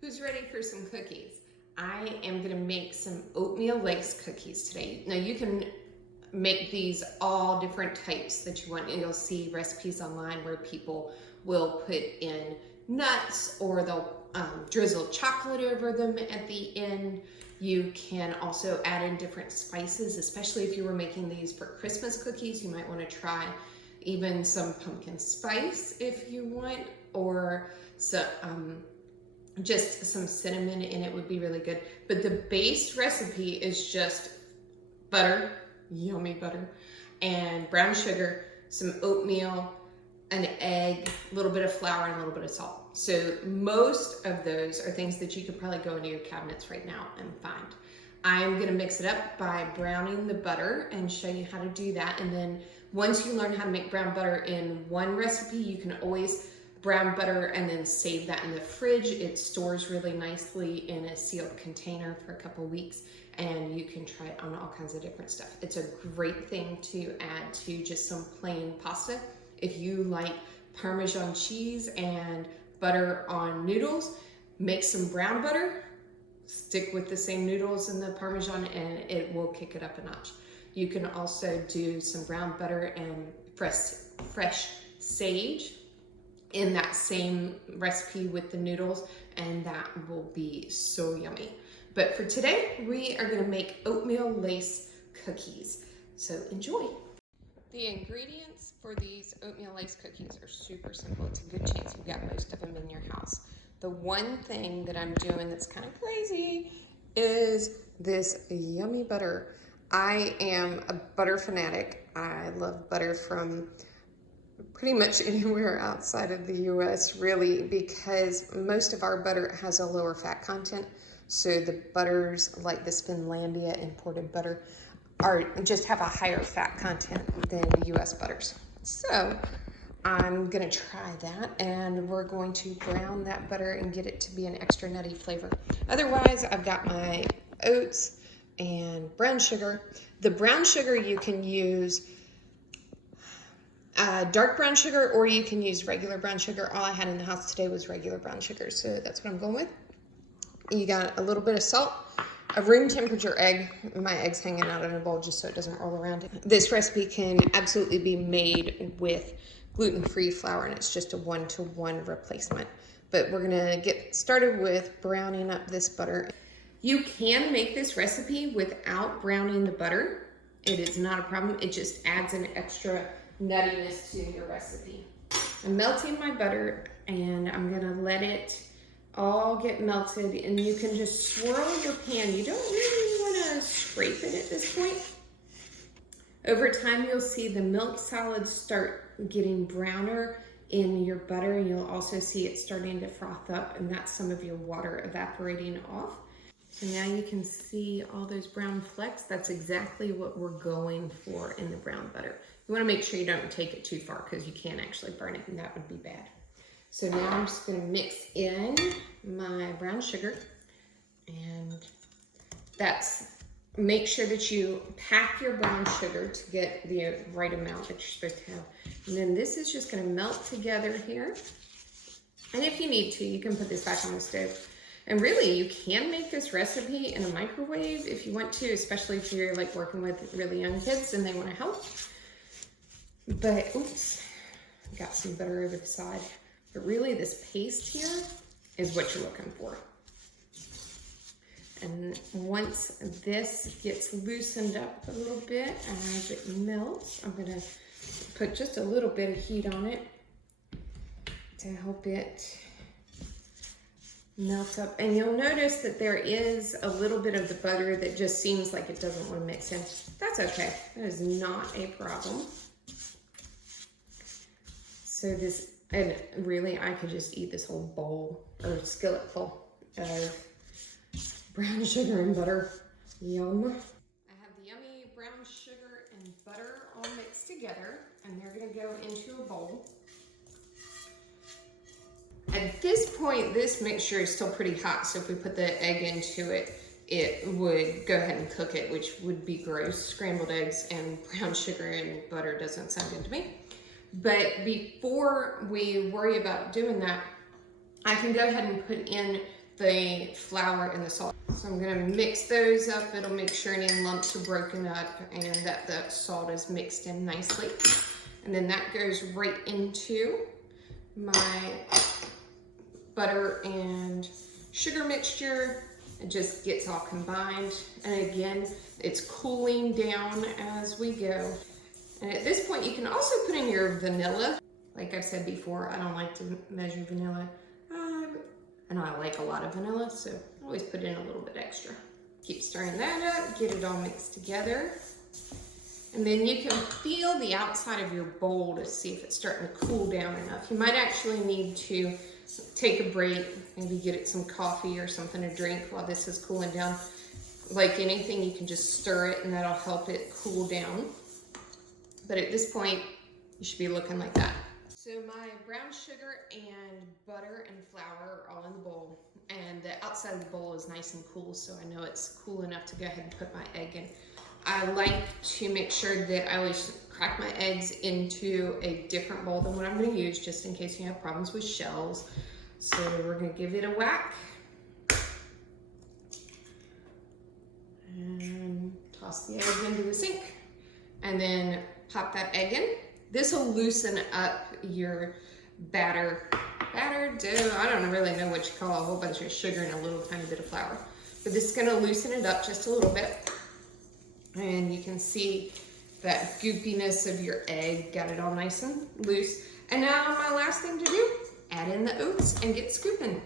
Who's ready for some cookies? I am gonna make some oatmeal lace cookies today. Now you can make these all different types that you want, and you'll see recipes online where people will put in nuts or they'll drizzle chocolate over them at the end. You can also add in different spices, especially if you were making these for Christmas cookies. You might want to try even some pumpkin spice if you want, or just some cinnamon in it would be really good. But the base recipe is just butter, yummy butter, and brown sugar, some oatmeal, an egg, a little bit of flour, and a little bit of salt. So most of those are things that you could probably go into your cabinets right now and find. I'm gonna mix it up by browning the butter and show you how to do that. And then once you learn how to make brown butter in one recipe, you can always brown butter and then save that in the fridge. It stores really nicely in a sealed container for a couple weeks, and you can try it on all kinds of different stuff. It's a great thing to add to just some plain pasta. If you like Parmesan cheese and butter on noodles, make some brown butter, stick with the same noodles and the Parmesan, and it will kick it up a notch. You can also do some brown butter and fresh sage in that same recipe with the noodles, and that will be so yummy. But for today, we are gonna make oatmeal lace cookies. So enjoy. The ingredients for these oatmeal lace cookies are super simple. It's a good chance you've got most of them in your house. The one thing that I'm doing that's kind of crazy is this yummy butter. I am a butter fanatic. I love butter from pretty much anywhere outside of the US, really, because most of our butter has a lower fat content. So the butters like this Finlandia imported butter just have a higher fat content than US butters. So I'm gonna try that, and we're going to brown that butter and get it to be an extra nutty flavor. Otherwise, I've got my oats and brown sugar. The brown sugar you can use dark brown sugar, or you can use regular brown sugar. All I had in the house today was regular brown sugar, so that's what I'm going with. You got a little bit of salt, a room temperature egg. My egg's hanging out in a bowl just so it doesn't roll around. This recipe can absolutely be made with gluten-free flour, and it's just a 1-to-1 replacement. But we're gonna get started with browning up this butter. You can make this recipe without browning the butter. It is not a problem. It just adds an extra nuttiness to your recipe. I'm melting my butter, and I'm gonna let it all get melted, and you can just swirl your pan. You don't really wanna scrape it at this point. Over time, you'll see the milk solids start getting browner in your butter, and you'll also see it starting to froth up, and that's some of your water evaporating off. So now you can see all those brown flecks. That's exactly what we're going for in the brown butter. You wanna make sure you don't take it too far, because you can actually burn it, and that would be bad. So now I'm just gonna mix in my brown sugar, and make sure that you pack your brown sugar to get the right amount that you're supposed to have. And then this is just gonna melt together here. And if you need to, you can put this back on the stove. And really, you can make this recipe in a microwave if you want to, especially if you're like working with really young kids and they wanna help. But, oops, got some butter over the side. But really, this paste here is what you're looking for. And once this gets loosened up a little bit as it melts, I'm gonna put just a little bit of heat on it to help it melt up. And you'll notice that there is a little bit of the butter that just seems like it doesn't want to mix in. That's okay. That is not a problem. So this, and really I could just eat this whole bowl or skillet full of brown sugar and butter. Yum. I have the yummy brown sugar and butter all mixed together, and they're gonna go into a bowl. At this point, this mixture is still pretty hot, so if we put the egg into it, it would go ahead and cook it, which would be gross. Scrambled eggs and brown sugar and butter doesn't sound good to me. But before we worry about doing that, I can go ahead and put in the flour and the salt. So I'm gonna mix those up. It'll make sure any lumps are broken up and that the salt is mixed in nicely. And then that goes right into my butter and sugar mixture. It just gets all combined. And again, it's cooling down as we go. And at this point, you can also put in your vanilla. Like I've said before, I don't like to measure vanilla. And I like a lot of vanilla, so I always put in a little bit extra. Keep stirring that up, get it all mixed together. And then you can feel the outside of your bowl to see if it's starting to cool down enough. You might actually need to take a break, maybe get it some coffee or something to drink while this is cooling down. Like anything, you can just stir it and that'll help it cool down. But at this point, you should be looking like that. So my brown sugar and butter and flour are all in the bowl, and the outside of the bowl is nice and cool, so I know it's cool enough to go ahead and put my egg in. I like to make sure that I always crack my eggs into a different bowl than what I'm going to use, just in case you have problems with shells. So we're going to give it a whack. And toss the egg into the sink. And then pop that egg in. This will loosen up your batter dough. I don't really know what you call a whole bunch of sugar and a little tiny bit of flour. But this is going to loosen it up just a little bit. And you can see that goopiness of your egg, got it all nice and loose. And now my last thing to do, add in the oats and get scooping.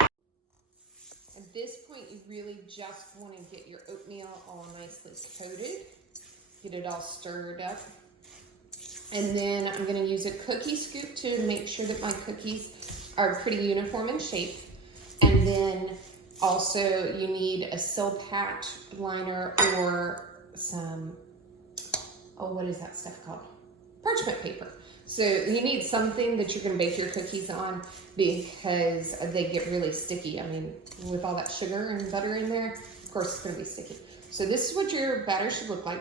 At this point, you really just want to get your oatmeal all nicely coated. Get it all stirred up. And then I'm going to use a cookie scoop to make sure that my cookies are pretty uniform in shape. And then also you need a Silpat liner or some, what is that stuff called? Parchment paper. So you need something that you're going to bake your cookies on because they get really sticky. I mean, with all that sugar and butter in there, of course it's going to be sticky. So this is what your batter should look like.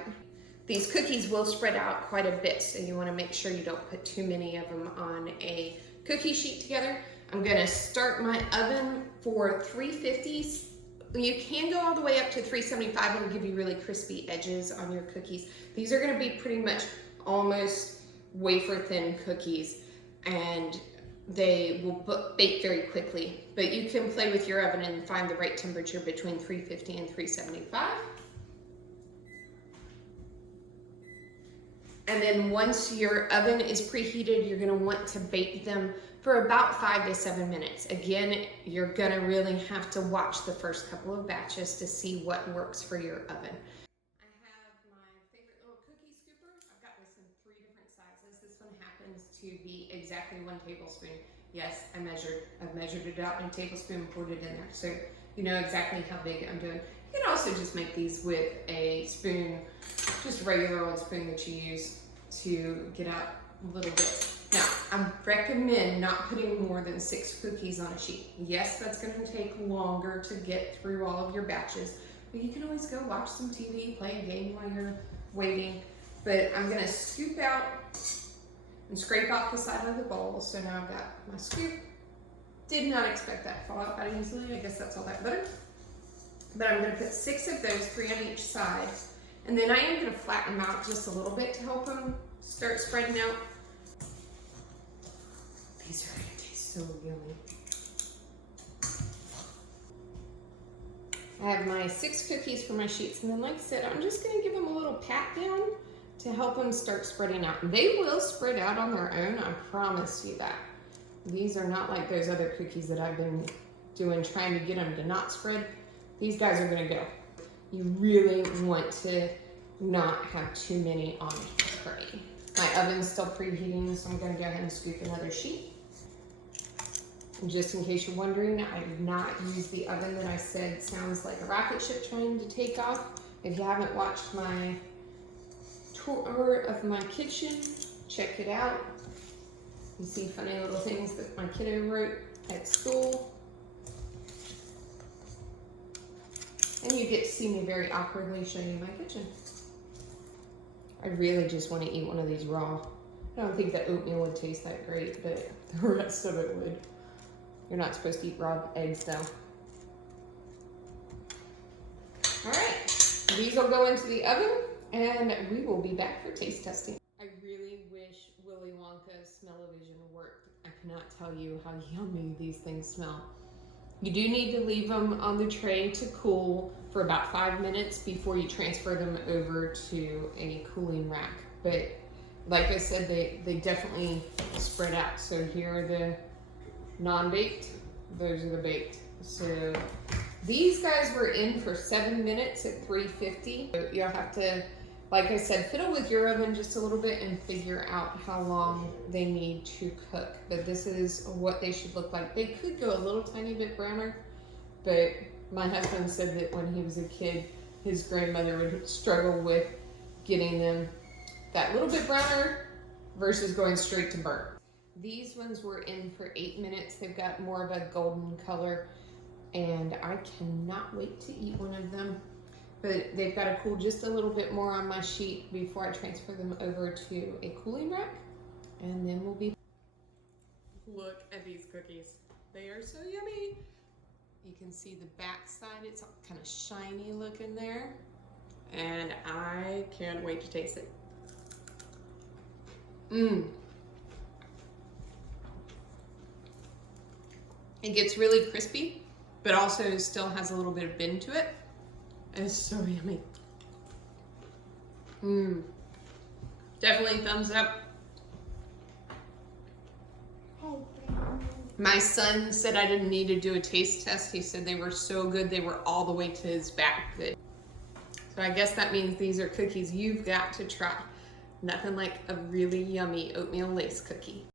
These cookies will spread out quite a bit, so you want to make sure you don't put too many of them on a cookie sheet together. I'm going to start my oven for 350s. You can go all the way up to 375. It'll give you really crispy edges on your cookies. These are going to be pretty much almost wafer thin cookies, and they will bake very quickly. But you can play with your oven and find the right temperature between 350 and 375. And then once your oven is preheated, you're gonna want to bake them for about 5 to 7 minutes. Again, you're gonna really have to watch the first couple of batches to see what works for your oven. I have my favorite little cookie scooper. I've got this in 3 different sizes. This one happens to be exactly 1 tablespoon. Yes, I've measured it out in a tablespoon, poured it in there. So you know exactly how big I'm doing. You can also just make these with a spoon, just a regular old spoon that you use to get out little bits. Now, I recommend not putting more than 6 cookies on a sheet. Yes, that's going to take longer to get through all of your batches, but you can always go watch some TV, play a game while you're waiting. But I'm going to scoop out and scrape off the side of the bowl. So now I've got my scoop. Did not expect that to fall out that easily. I guess that's all that butter. But I'm going to put 6 of those, 3 on each side. And then I am going to flatten them out just a little bit to help them start spreading out. These are going to taste so yummy. I have my 6 cookies for my sheets. And then like I said, I'm just going to give them a little pat down to help them start spreading out. They will spread out on their own, I promise you that. These are not like those other cookies that I've been doing, trying to get them to not spread. These guys are gonna go. You really want to not have too many on the tray. My oven's still preheating, so I'm gonna go ahead and scoop another sheet. And just in case you're wondering, I did not use the oven that I said sounds like a rocket ship trying to take off. If you haven't watched my tour of my kitchen, check it out. You see funny little things that my kiddo wrote at school. And you get to see me very awkwardly show you my kitchen. I really just want to eat one of these raw. I don't think the oatmeal would taste that great, but the rest of it would. You're not supposed to eat raw eggs though. All right, these will go into the oven and we will be back for taste testing. I really wish Willy Wonka's smell-o-vision worked. I cannot tell you how yummy these things smell. You do need to leave them on the tray to cool for about 5 minutes before you transfer them over to a cooling rack. But like I said, they definitely spread out. So here are the non-baked, those are the baked. So these guys were in for 7 minutes at 350. So you'll have to, like I said, fiddle with your oven just a little bit and figure out how long they need to cook. But this is what they should look like. They could go a little tiny bit browner, but my husband said that when he was a kid, his grandmother would struggle with getting them that little bit browner versus going straight to burnt. These ones were in for 8 minutes. They've got more of a golden color, and I cannot wait to eat one of them. But they've got to cool just a little bit more on my sheet before I transfer them over to a cooling rack, and then we'll be... Look at these cookies. They are so yummy. You can see the back side. It's all kind of shiny looking there, and I can't wait to taste it. It gets really crispy, but also still has a little bit of bend to it. It's so yummy. Definitely thumbs up. My son said I didn't need to do a taste test. He said they were so good, they were all the way to his back. Good. So I guess that means these are cookies you've got to try. Nothing like a really yummy oatmeal lace cookie.